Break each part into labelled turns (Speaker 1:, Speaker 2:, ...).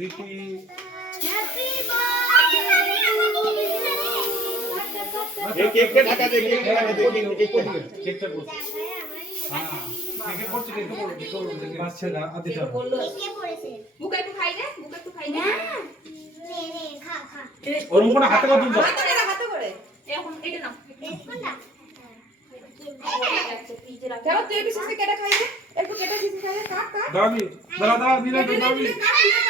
Speaker 1: দিতি
Speaker 2: দাদা দাদা দিলে
Speaker 1: দাদা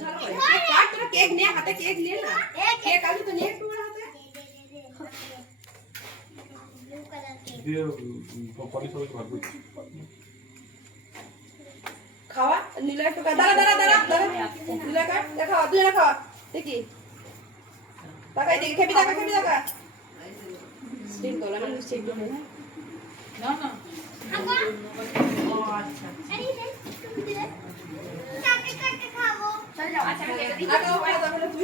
Speaker 2: কেক কেক কেক নিয়ে নিয়ে
Speaker 3: হাতে
Speaker 1: না আলু
Speaker 2: খাওয়া নীল একটু দেখি দেখা দেখা দেখা দেখি দেখা 啊，钱给的，啊，给我，给我。